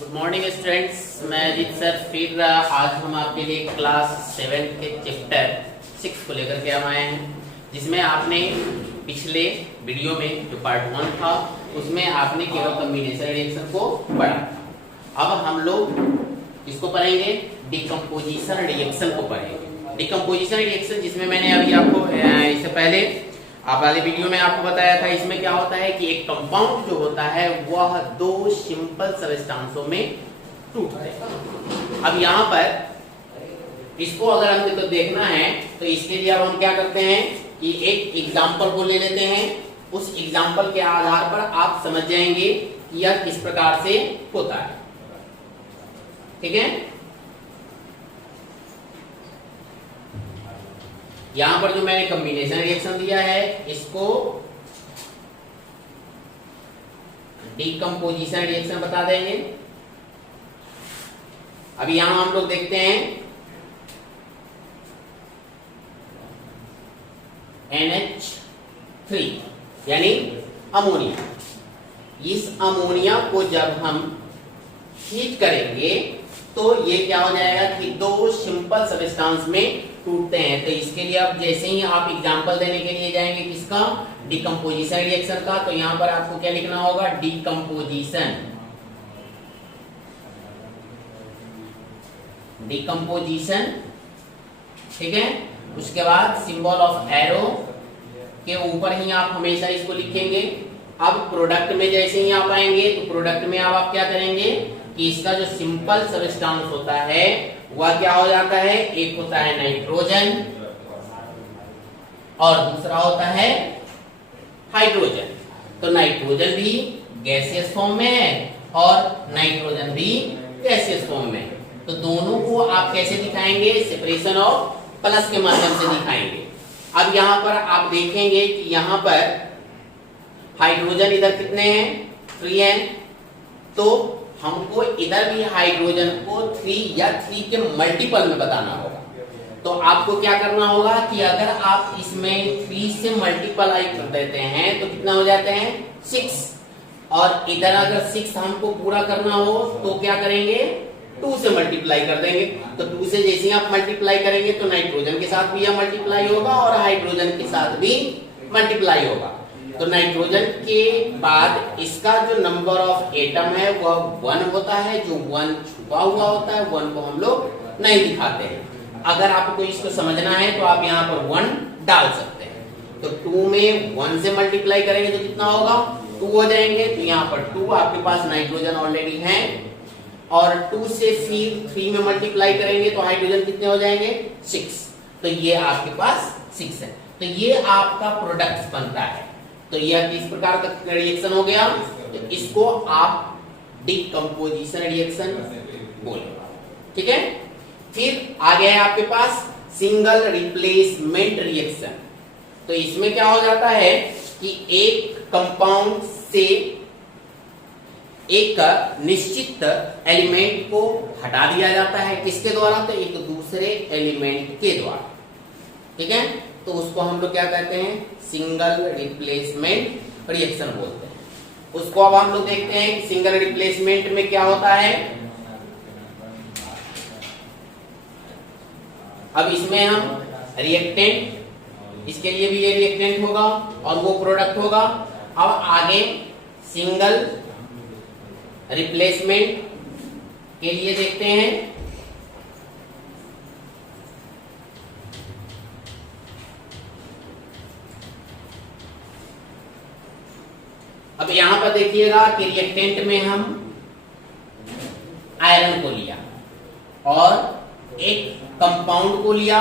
Good morning students, मैं Ajit sir फिर आज हम आपके लिए क्लास 7 के चैप्टर 6 को लेकर के हम आए हैं, जिसमें आपने पिछले वीडियो में जो पार्ट 1 था उसमें आपने केवल कॉम्बिनेशन रिएक्शन को पढ़ा था। अब हम लोग इसको पढ़ेंगे, डिकम्पोजिशन रिएक्शन को पढ़ेंगे। डिकम्पोजिशन रिएक्शन जिसमें मैंने अभी आपको इससे पहले आप वाले वीडियो में आपको बताया था, इसमें क्या होता है कि एक कंपाउंड जो होता है वह दो सिंपल सबस्टेंसों में टूटता है। अब यहाँ पर इसको अगर हमको देखना है तो इसके लिए अब हम क्या करते हैं कि एक एग्जांपल को ले लेते हैं। उस एग्जांपल के आधार पर आप समझ जाएंगे कि यह किस प्रकार से होता है। ठीक है, यहां पर जो मैंने कॉम्बिनेशन रिएक्शन दिया है इसको डिकम्पोजिशन रिएक्शन बता देंगे। अब यहां हम लोग देखते हैं NH3 यानी अमोनिया। इस अमोनिया को जब हम हीट करेंगे तो ये क्या हो जाएगा कि दो सिंपल सबस्टेंस में टूटते हैं। तो इसके लिए अब जैसे ही आप एग्जांपल देने के लिए जाएंगे किसका, डिकम्पोजिशन रिएक्शन का, तो यहां पर आपको क्या लिखना होगा, डिकम्पोजिशन। डिकम्पोजिशन, ठीक है। उसके बाद सिंबल ऑफ एरो के ऊपर ही आप हमेशा इसको लिखेंगे। अब प्रोडक्ट में जैसे ही आप आएंगे तो प्रोडक्ट में अब आप क्या करेंगे कि इसका जो सिंपल सबस्टेंस होता है वह क्या हो जाता है, एक होता है नाइट्रोजन और दूसरा होता है हाइड्रोजन। तो नाइट्रोजन भी गैसियस फॉर्म में है और नाइट्रोजन भी गैसियस फॉर्म में है। तो दोनों को आप कैसे दिखाएंगे, सेपरेशन ऑफ प्लस के माध्यम से दिखाएंगे। अब यहां पर आप देखेंगे कि यहां पर हाइड्रोजन इधर कितने हैं, 3 हैं। तो हमको इधर भी हाइड्रोजन को 3 या 3 के मल्टीपल में बताना होगा। तो आपको क्या करना होगा कि अगर आप इसमें 3 से मल्टीप्लाई कर देते हैं तो कितना हो जाते हैं, 6। और इधर अगर 6 हमको पूरा करना हो तो क्या करेंगे, 2 से मल्टीप्लाई कर देंगे। तो 2 से जैसे ही आप मल्टीप्लाई करेंगे तो नाइट्रोजन के साथ भी यह मल्टीप्लाई होगा और हाइड्रोजन के साथ भी मल्टीप्लाई होगा। तो नाइट्रोजन के बाद इसका जो नंबर ऑफ एटम है वह 1 होता है। जो 1 छुपा हुआ होता है 1 को हम लोग नहीं दिखाते हैं। अगर आपको इसको समझना है तो आप यहाँ पर 1 डाल सकते हैं। तो 2 में 1 से मल्टीप्लाई करेंगे तो कितना होगा, 2 हो जाएंगे। तो यहाँ पर 2 आपके पास नाइट्रोजन ऑलरेडी है और 2 से फिर 3 में मल्टीप्लाई करेंगे तो हाइड्रोजन कितने हो जाएंगे, 6। तो ये आपके पास 6 है। तो ये आपका प्रोडक्ट बनता है। तो यह किस प्रकार का रिएक्शन हो गया, तो इसको आप डिकम्पोजिशन रिएक्शन बोलेंगे। ठीक है, फिर आ गया है आपके पास सिंगल रिप्लेसमेंट रिएक्शन। तो इसमें क्या हो जाता है कि एक कंपाउंड से एक निश्चित एलिमेंट को हटा दिया जाता है, किसके द्वारा, तो एक दूसरे एलिमेंट के द्वारा। ठीक है, तो उसको हम लोग क्या कहते हैं, सिंगल रिप्लेसमेंट रिएक्शन बोलते हैं। उसको अब हम लोग देखते हैं सिंगल रिप्लेसमेंट में क्या होता है। अब इसमें हम रिएक्टेंट, इसके लिए भी ये रिएक्टेंट होगा और वो प्रोडक्ट होगा। अब आगे सिंगल रिप्लेसमेंट के लिए देखते हैं। अब यहां पर देखिएगा कि रिएक्टेंट में हम आयरन को लिया और एक कंपाउंड को लिया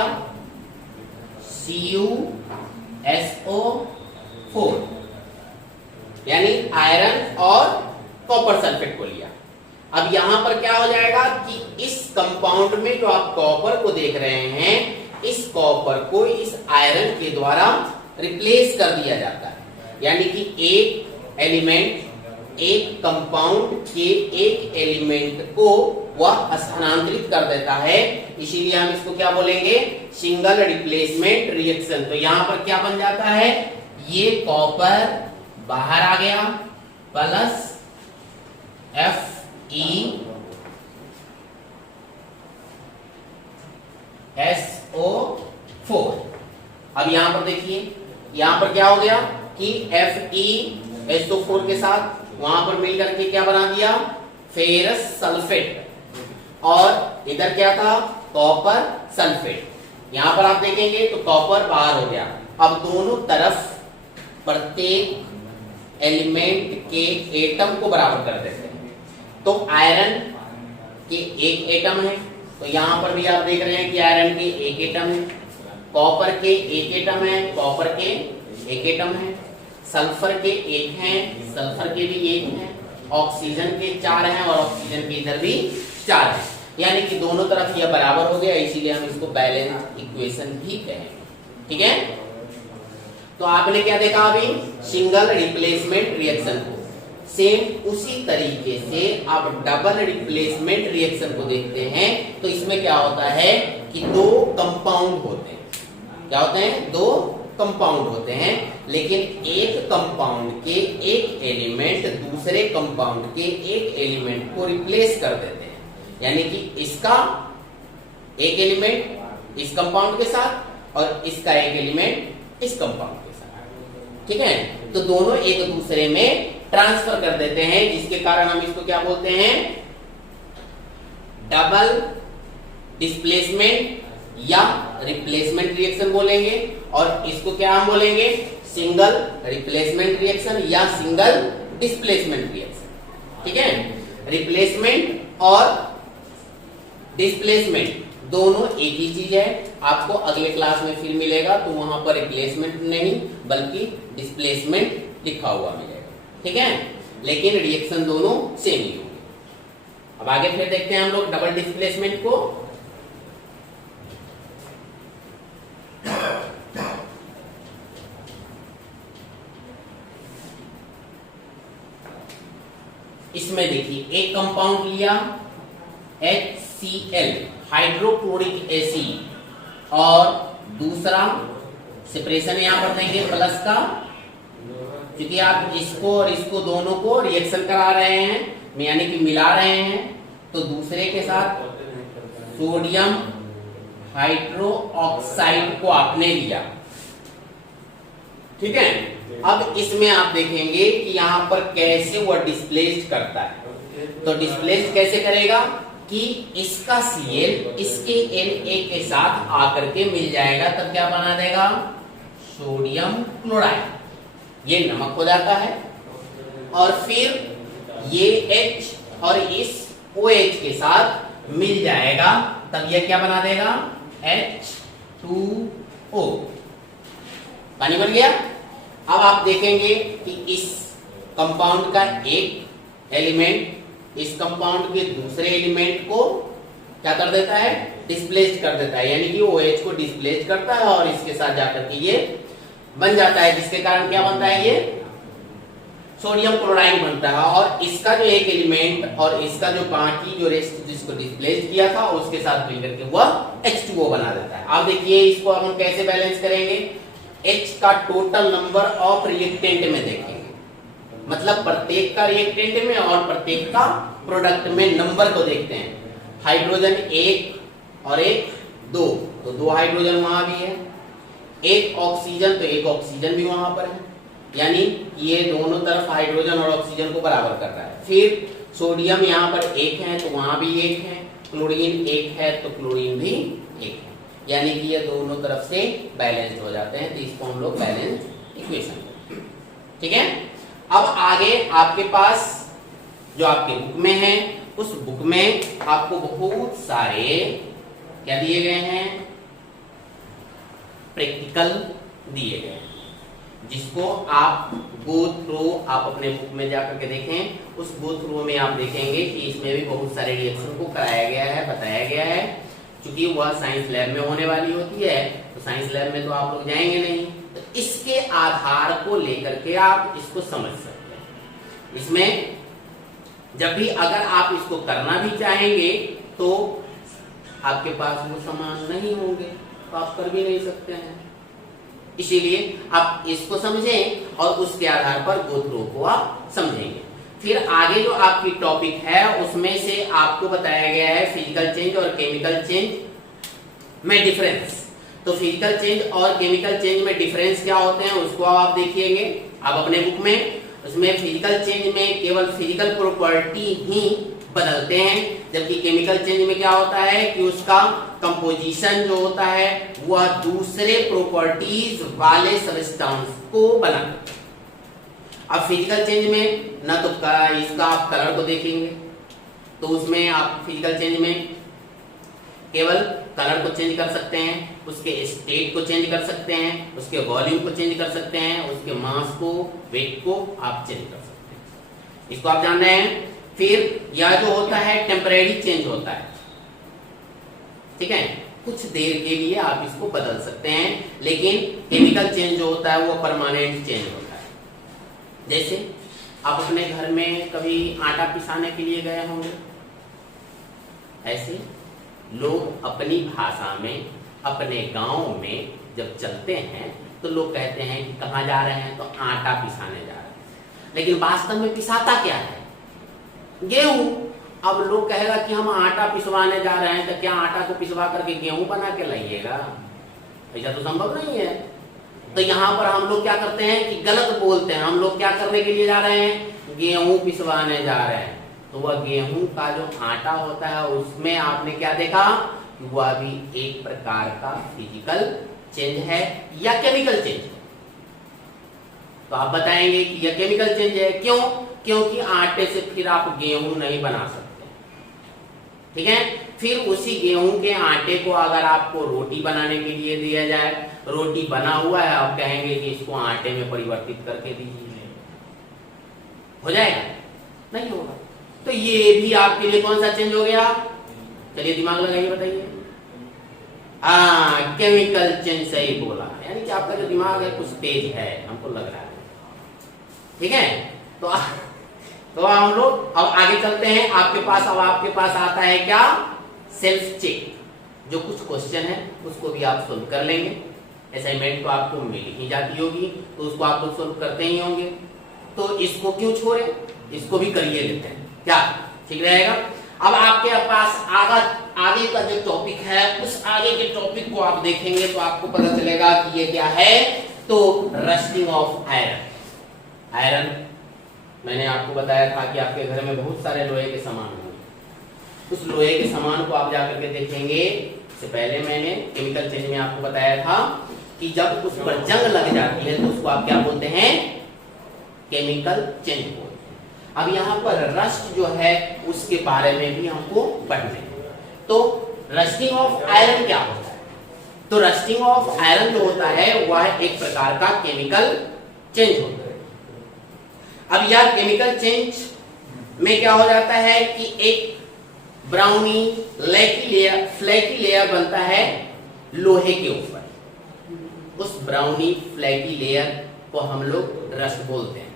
CuSO4 यानी आयरन और कॉपर सल्फेट को लिया। अब यहां पर क्या हो जाएगा कि इस कंपाउंड में जो आप कॉपर को देख रहे हैं, इस कॉपर को इस आयरन के द्वारा रिप्लेस कर दिया जाता है। यानी कि एक एलिमेंट एक कंपाउंड के एक एलिमेंट को वह स्थानांतरित कर देता है, इसीलिए हम इसको क्या बोलेंगे, सिंगल रिप्लेसमेंट रिएक्शन। तो यहां पर क्या बन जाता है, ये कॉपर बाहर आ गया प्लस Fe पर क्या हो गया कि FeSO4 के साथ वहां पर मिल करके क्या बना दिया, फेरस सल्फेट, और इधर क्या था, कॉपर सल्फेट। यहां पर आप देखेंगे तो कॉपर बाहर हो गया। अब दोनों तरफ प्रत्येक एलिमेंट के एटम को बराबर कर देते हैं। तो आयरन के एक एटम है, तो यहां पर भी आप देख रहे हैं कि आयरन के एक एटम है, कॉपर के एक एटम है, कॉपर के एक एटम है, सल्फर के एक हैं, सल्फर के भी एक हैं, ऑक्सीजन के 4 हैं और ऑक्सीजन के इधर भी 4 हैं। यानी कि दोनों तरफ यह बराबर हो गया, इसीलिए हम इसको बैलेंस इक्वेशन भी कहेंगे। ठीक है, तो आपने क्या देखा अभी, सिंगल रिप्लेसमेंट रिएक्शन को। सेम उसी तरीके से आप डबल रिप्लेसमेंट रिएक्शन को देखते हैं, तो इसमें क्या होता है कि दो कंपाउंड होते हैं। क्या होते हैं, दो कंपाउंड होते हैं, लेकिन एक कंपाउंड के एक एलिमेंट दूसरे कंपाउंड के एक एलिमेंट को रिप्लेस कर देते हैं। यानी कि इसका एक एलिमेंट इस कंपाउंड के साथ और इसका एक एलिमेंट इस कंपाउंड के साथ। ठीक है, तो दोनों एक दूसरे में ट्रांसफर कर देते हैं, जिसके कारण हम इसको क्या बोलते हैं, डबल डिस्प्लेसमेंट या रिप्लेसमेंट रिएक्शन बोलेंगे, और इसको क्या हम बोलेंगे, सिंगल रिप्लेसमेंट रिएक्शन या सिंगल डिस्प्लेसमेंट रिएक्शन। ठीक है, रिप्लेसमेंट और डिस्प्लेसमेंट दोनों एक ही चीज है। आपको अगले क्लास में फिर मिलेगा, तो वहां पर रिप्लेसमेंट नहीं बल्कि डिस्प्लेसमेंट लिखा हुआ मिलेगा। ठीक है, लेकिन रिएक्शन दोनों सेम ही होंगे। अब आगे फिर देखते हैं हम लोग डबल डिस्प्लेसमेंट को। इसमें देखिए एक कंपाउंड लिया HCl हाइड्रोक्लोरिक एसिड, और दूसरा सेपरेशन यहां पर देंगे प्लस का, क्योंकि आप इसको और इसको दोनों को रिएक्शन करा रहे हैं, यानी कि मिला रहे हैं, तो दूसरे के साथ सोडियम हाइड्रोक्साइड को आपने लिया। ठीक है, अब इसमें आप देखेंगे कि यहां पर कैसे वह डिस्प्लेस्ड करता है। तो डिस्प्लेस्ड कैसे करेगा कि इसका Cl इसके Na के साथ आकर के मिल जाएगा, तब क्या बना देगा, सोडियम क्लोराइड। ये नमक हो जाता है, और फिर ये H और इस OH के साथ मिल जाएगा, तब ये क्या बना देगा, H2O, पानी बन गया। अब आप देखेंगे कि इस कंपाउंड का एक एलिमेंट इस कंपाउंड के दूसरे एलिमेंट को क्या कर देता है, डिस्प्लेस कर देता है, यानी कि OH को डिस्प्लेस करता है और इसके साथ जाकर के ये बन जाता है, जिसके कारण क्या बनता है, ये सोडियम क्लोराइड बनता है। और इसका जो एक एलिमेंट और इसका जो बाकी जो रेस्ट जिसको डिस्प्लेस किया था उसके साथ मिलकर के वह H2O बना देता है। अब देखिए इसको हम कैसे बैलेंस करेंगे, H का टोटल नंबर ऑफ रिएक्टेंट में देखेंगे, मतलब प्रत्येक का रिएक्टेंट में और प्रत्येक का प्रोडक्ट में नंबर को देखते हैं। हाइड्रोजन 1 और 1 2, तो 2 हाइड्रोजन वहां भी है, एक ऑक्सीजन तो एक ऑक्सीजन भी वहां पर है, यानी ये दोनों तरफ हाइड्रोजन और ऑक्सीजन को बराबर कर रहा है। फिर सोडियम यहाँ पर 1 है तो वहां भी 1 है, क्लोरीन 1 है तो क्लोरीन भी 1 है, यानी कि ये दोनों तरफ से बैलेंस हो जाते हैं, तो इसको हम लोग बैलेंस इक्वेशन। ठीक है, अब आगे आपके पास जो आपके बुक में है, उस बुक में आपको बहुत सारे क्या दिए गए हैं, प्रैक्टिकल दिए गए हैं, जिसको आप गो थ्रू आप अपने बुक में जाकर के देखें। उस गो थ्रू में आप देखेंगे कि इसमें भी बहुत सारे रिएक्शन को कराया गया है, बताया गया है। क्योंकि वह साइंस लैब में होने वाली होती है, तो साइंस लैब में तो आप लोग जाएंगे नहीं, तो इसके आधार को लेकर के आप इसको समझ सकते हैं। इसमें जब भी अगर आप इसको करना भी चाहेंगे तो आपके पास वो सामान नहीं होंगे, तो आप कर भी नहीं सकते हैं। इसीलिए आप इसको समझें और उसके आधार पर गो थ्रू को आप समझेंगे। फिर आगे जो आपकी टॉपिक है उसमें से आपको बताया गया है फिजिकल चेंज और केमिकल चेंज में डिफरेंस। तो फिजिकल चेंज और केमिकल चेंज में डिफरेंस क्या होते हैं उसको आप देखिएंगे आप अपने बुक में। उसमें फिजिकल चेंज में केवल फिजिकल प्रॉपर्टी ही बदलते हैं, जबकि केमिकल चेंज में क्या होता है कि उसका कंपोजिशन जो होता है वह दूसरे प्रॉपर्टीज वाले सब्सटेंस को बनाता है। अब फिजिकल चेंज में ना तो इसका आप कलर को देखेंगे, तो उसमें आप फिजिकल चेंज में केवल कलर को चेंज कर सकते हैं, उसके स्टेट को चेंज कर सकते हैं, उसके वॉल्यूम को चेंज कर सकते हैं, उसके मास को, वेट को आप चेंज कर सकते हैं। इसको आप जान रहे हैं। फिर यह जो होता है टेम्परेरी चेंज होता है, ठीक है, कुछ देर के लिए आप इसको बदल सकते हैं। लेकिन केमिकल चेंज जो होता है वो परमानेंट चेंज होता है। जैसे आप अपने घर में कभी आटा पिसाने के लिए गए होंगे, ऐसे लोग अपनी भाषा में अपने गांव में जब चलते हैं तो लोग कहते हैं कि कहाँ जा रहे हैं, तो आटा पिसाने जा रहे हैं। लेकिन वास्तव में पिसाता क्या है? गेहूं। अब लोग कहेगा कि हम आटा पिसवाने जा रहे हैं, तो क्या आटा को पिसवा करके गेहूं बना के लाइएगा? ऐसा तो संभव नहीं है। तो यहाँ पर हम लोग क्या करते हैं कि गलत बोलते हैं। हम लोग क्या करने के लिए जा रहे हैं? गेहूं पिसवाने जा रहे हैं। तो वह गेहूं का जो आटा होता है उसमें आपने क्या देखा कि वह भी एक प्रकार का फिजिकल चेंज है या केमिकल चेंज है। तो आप बताएंगे कि यह केमिकल चेंज है। क्यों? क्योंकि आटे से फिर आप गेहूं नहीं बना सकते, ठीक है। फिर उसी गेहूं के आटे को अगर आपको रोटी बनाने के लिए दिया जाए, रोटी बना हुआ है, आप कहेंगे कि इसको आटे में परिवर्तित करके दीजिए, हो जाएगा? नहीं होगा। तो ये भी आपके लिए कौन सा चेंज हो गया? चलिए दिमाग लगाइए, बताइए। केमिकल चेंज सही बोला, यानी कि आपका जो दिमाग है कुछ तेज है, हमको लग रहा है, ठीक है। तो हम लोग अब आगे चलते हैं। आपके पास आता है क्या? Self check. जो कुछ क्वेश्चन है उसको भी आप सोल्व कर लेंगे। असाइनमेंट तो आपको मिल ही जाती होगी, तो उसको आप लोग सोल्व करते ही होंगे। तो इसको क्यों छोड़े, इसको भी करिए लेते हैं, क्या ठीक रहेगा? अब आपके पास आगे का जो टॉपिक है, उस आगे के टॉपिक को आप देखेंगे तो आपको पता चलेगा कि ये क्या है। तो रस्टिंग ऑफ आयरन। आयरन मैंने आपको बताया था कि आपके घर में बहुत सारे लोहे के सामान होंगे। उस लोहे के सामान को आप जाकर के देखेंगे। इससे पहले मैंने केमिकल चेंज में आपको बताया था कि जब उस पर जंग लग जाती है तो उसको आप क्या बोलते हैं? केमिकल चेंज बोलते हैं। अब यहाँ पर रस्ट जो है उसके बारे में भी हमको पढ़ना है। तो रस्टिंग ऑफ आयरन क्या होता है? तो रस्टिंग ऑफ आयरन जो होता है वह एक प्रकार का केमिकल चेंज होता है। अब यह केमिकल चेंज में क्या हो जाता है कि एक ब्राउनी फ्लैकी लेयर बनता है लोहे के ऊपर। उस ब्राउनी फ्लैकी लेयर को हम लोग रस्ट बोलते हैं।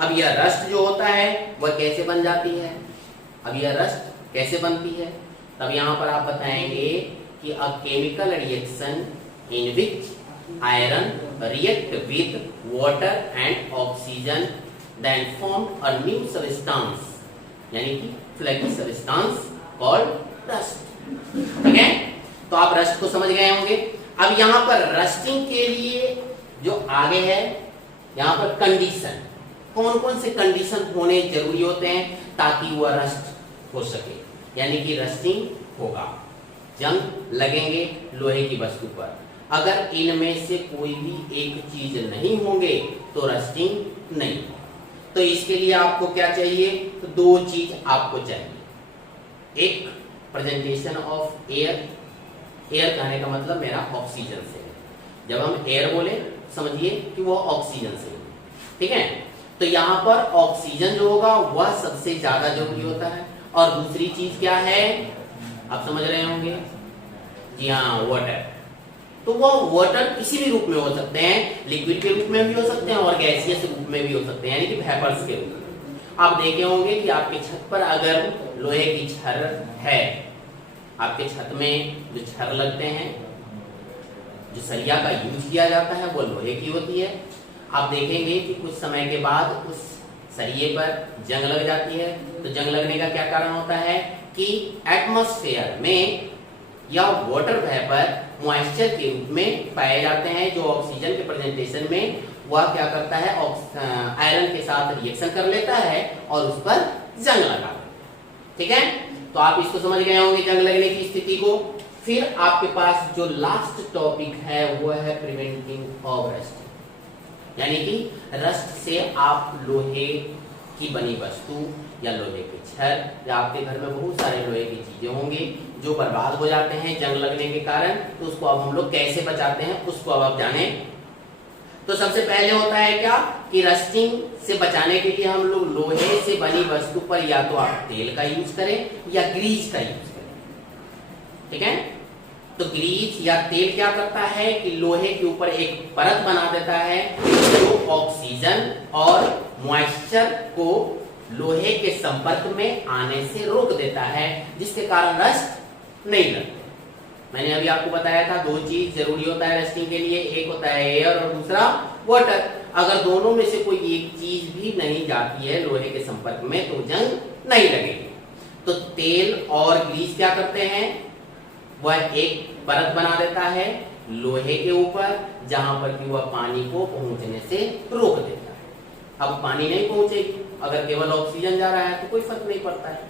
अब यह रस्ट जो होता है वह कैसे बन जाती है? अब यह रस्ट कैसे बनती है? तब यहाँ पर आप बताएंगे कि a chemical reaction in which iron react with water and oxygen then formed a new substance, यानी कि फ्लैकी substance called rust, ठीक है। तो आप रस्ट को समझ गए होंगे। अब यहाँ पर रस्टिंग के लिए जो आगे है, यहाँ पर कंडीशन, कौन कौन से कंडीशन होने जरूरी होते हैं ताकि वह रस्ट हो सके, यानी कि रस्टिंग होगा, जंग लगेंगे लोहे की वस्तु पर। अगर इनमें से कोई भी एक चीज नहीं होंगे तो रस्टिंग नहीं होगा। तो इसके लिए आपको क्या चाहिए? तो दो चीज आपको चाहिए। एक प्रेजेंटेशन ऑफ एयर। एयर कहने का मतलब मेरा ऑक्सीजन से है। जब हम एयर बोले समझिए कि वो ऑक्सीजन से है, ठीक है। तो यहाँ पर ऑक्सीजन जो होगा वह सबसे ज्यादा जरूरी होता है। और दूसरी चीज क्या है आप समझ रहे होंगे? जी हाँ, वाटर। तो वो वाटर किसी भी रूप में हो सकते हैं, लिक्विड के रूप में भी हो सकते हैं और गैसियस रूप में भी हो सकते हैं, यानी कि वेपर्स के रूप में। आप देखे होंगे कि आपके छत पर अगर लोहे की छड़ है, आपके छत में जो छड़ लगते हैं, जो सरिया का यूज किया जाता है वो लोहे की होती है। आप देखेंगे कि कुछ समय के बाद उस सरिये पर जंग लग जाती है। तो जंग लगने का क्या कारण होता है कि एटमॉस्फेयर में या वाटर वेपर मॉइस्चर के रूप में पाए जाते हैं, जो ऑक्सीजन के प्रेजेंटेशन में वह क्या करता है, आयरन के साथ रिएक्शन कर लेता है और उस पर जंग लगा देता है। ठीक है, तो आप इसको समझ गए होंगे जंग लगने की स्थिति को। फिर आपके पास जो लास्ट टॉपिक है वो है प्रिवेंटिंग ऑफ रस्ट, यानी कि रस्ट से आप लोहे की बनी वस्तु या लोहे के छड़, या आपके घर में बहुत सारे लोहे की चीजें होंगी जो बर्बाद हो जाते हैं जंग लगने के कारण, तो उसको अब हम लोग कैसे बचाते हैं उसको अब आप जाने। तो सबसे पहले होता है क्या कि रस्टिंग से बचाने के लिए हम लोग लोहे से बनी वस्तु पर या तो आप तेल का यूज करें या ग्रीस का यूज करें। ठीक है, तो ग्रीस या तेल क्या करता है कि लोहे के ऊपर एक परत बना देता है जो ऑक्सीजन और मॉइस्चर को लोहे के संपर्क में आने से रोक देता है, जिसके कारण रस्ट नहीं लगता। मैंने अभी आपको बताया था दो चीज जरूरी होता है रस्टिंग के लिए, एक होता है एयर और दूसरा वाटर। अगर दोनों में से कोई एक चीज भी नहीं जाती है लोहे के संपर्क में तो जंग नहीं लगेगी। तो तेल और ग्रीस क्या करते हैं, वह एक परत बना देता है लोहे के ऊपर जहां पर कि वह पानी को पहुंचने से रोक देता है। अब पानी नहीं पहुंचेगी, अगर केवल ऑक्सीजन जा रहा है तो कोई फर्क नहीं पड़ता है।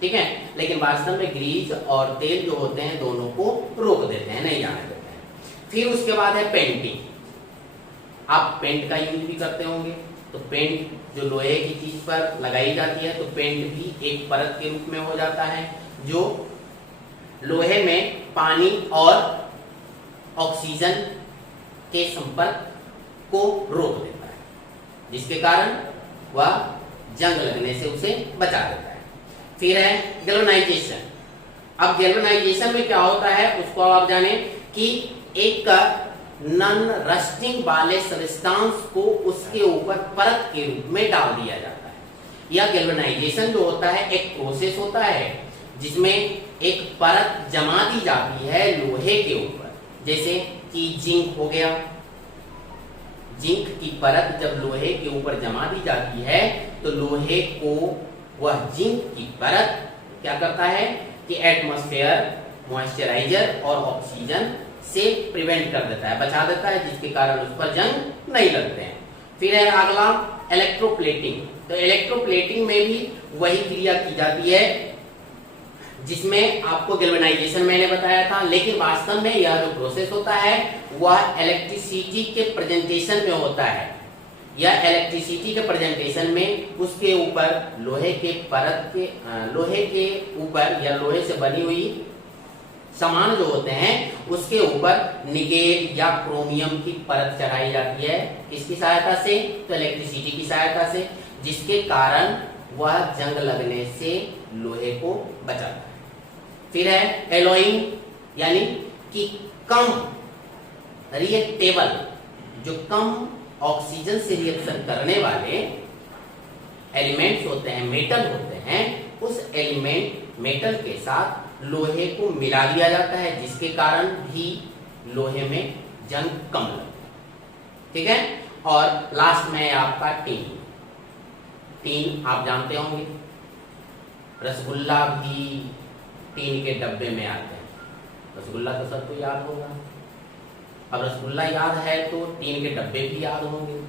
ठीक है, लेकिन वास्तव में ग्रीस और तेल जो होते हैं दोनों को रोक देते हैं, नहीं जाने देते हैं। फिर उसके बाद है पेंटिंग। आप पेंट का यूज भी करते होंगे, तो पेंट जो लोहे की चीज पर लगाई जाती है, तो पेंट भी एक परत के रूप में हो जाता है जो लोहे में पानी और ऑक्सीजन के संपर्क को रोक देता है, जिसके कारण वह जंग लगने से उसे बचा देता है। फिर है गैल्वेनाइजेशन। अब गैल्वेनाइजेशन में क्या होता है उसको आप जाने कि एक नॉन रस्टिंग वाले सब्सटेंस को उसके ऊपर परत के रूप में डाल दिया जाता है। यह गैल्वेनाइजेशन जो होता है एक प्रोसेस होता है जिसमें एक परत जमा दी जाती है लोहे के ऊपर, जैसे कि जिंक हो गया। जिंक की परत जब लोहे के ऊपर जमा दी जाती है तो लोहे को वह जिंक की परत क्या करता है कि एटमॉस्फेयर, मॉइस्चराइजर और ऑक्सीजन से प्रिवेंट कर देता है, बचा देता है, जिसके कारण उस पर जंग नहीं लगते हैं। फिर है अगला इलेक्ट्रोप्लेटिंग। तो इलेक्ट्रोप्लेटिंग में भी वही क्रिया की जाती है जिसमें आपको गैल्वेनाइजेशन मैंने बताया था, लेकिन वास्तव में यह जो प्रोसेस होता है वह इलेक्ट्रिसिटी के प्रेजेंटेशन में होता है। यह इलेक्ट्रिसिटी के प्रेजेंटेशन में उसके ऊपर लोहे के परत के लोहे के ऊपर या लोहे से बनी हुई सामान जो होते हैं उसके ऊपर निकेल या क्रोमियम की परत चढ़ाई जाती है। इसकी सहायता से, तो इलेक्ट्रिसिटी की सहायता से, जिसके कारण वह जंग लगने से लोहे को बचाता है। फिर है एलॉइंग, यानी कि कम रिएक्टेबल, जो कम ऑक्सीजन से रिएक्शन करने वाले एलिमेंट्स होते हैं, मेटल होते हैं, उस एलिमेंट मेटल के साथ लोहे को मिला दिया जाता है, जिसके कारण भी लोहे में जंग कम लगता है। ठीक है, और लास्ट में आपका टीन। टीन आप जानते होंगे, रसगुल्ला भी टीन के डब्बे में आते हैं। रसगुल्ला तो सबको याद होगा। अब रसगुल्ला याद है तो टीन के डब्बे भी याद होंगे।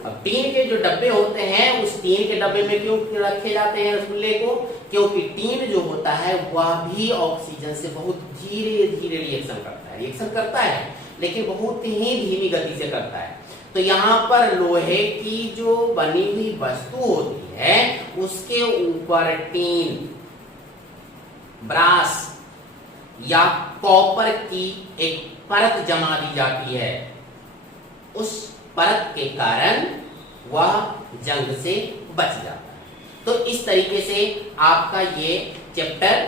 अब टीन के जो डब्बे होते हैं उस टीन के डब्बे में क्यों रखे जाते हैं रसगुल्ले को, क्योंकि टीन जो होता है वह भी ऑक्सीजन से बहुत धीरे धीरे रिएक्शन करता है लेकिन बहुत ही धीमी गति से करता है। तो यहाँ पर लोहे की जो बनी हुई वस्तु होती है उसके ऊपर टीन, ब्रास या कॉपर की एक परत जमा दी जाती है। उस परत के कारण वह जंग से बच जाता है। तो इस तरीके से आपका ये चैप्टर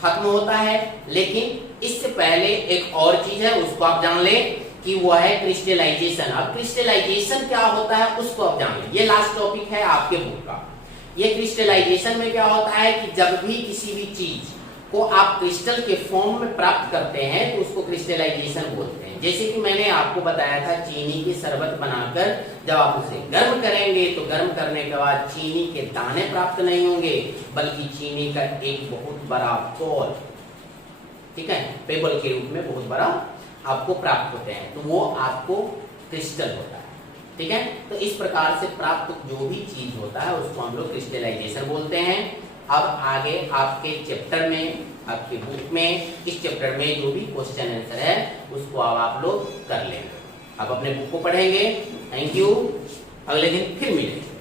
खत्म होता है, लेकिन इससे पहले एक और चीज है उसको आप जान लें कि वह है क्रिस्टलाइजेशन। अब क्रिस्टलाइजेशन क्या होता है उसको आप जान लें, ये लास्ट टॉपिक है आपके बुक का। ये क्रिस्टलाइजेशन में क्या होता है कि जब भी किसी भी चीज को आप क्रिस्टल के फॉर्म में प्राप्त करते हैं तो उसको क्रिस्टलाइजेशन बोलते हैं। जैसे कि मैंने आपको बताया था चीनी की शरबत बनाकर जब आप उसे गर्म करेंगे तो गर्म करने के बाद चीनी के दाने प्राप्त नहीं होंगे बल्कि चीनी का एक बहुत बड़ा बॉल ठीक है, पेबल के रूप में बहुत बड़ा आपको प्राप्त होते हैं, तो वो आपको क्रिस्टल होता है। ठीक है, तो इस प्रकार से प्राप्त जो भी चीज होता है उसको हम लोग क्रिस्टलाइजेशन बोलते हैं। अब आगे आपके चैप्टर में, आपके बुक में, इस चैप्टर में जो भी क्वेश्चन आंसर है उसको अब आप लोग कर लेंगे। अब अपने बुक को पढ़ेंगे। थैंक यू, अगले दिन फिर मिलेंगे।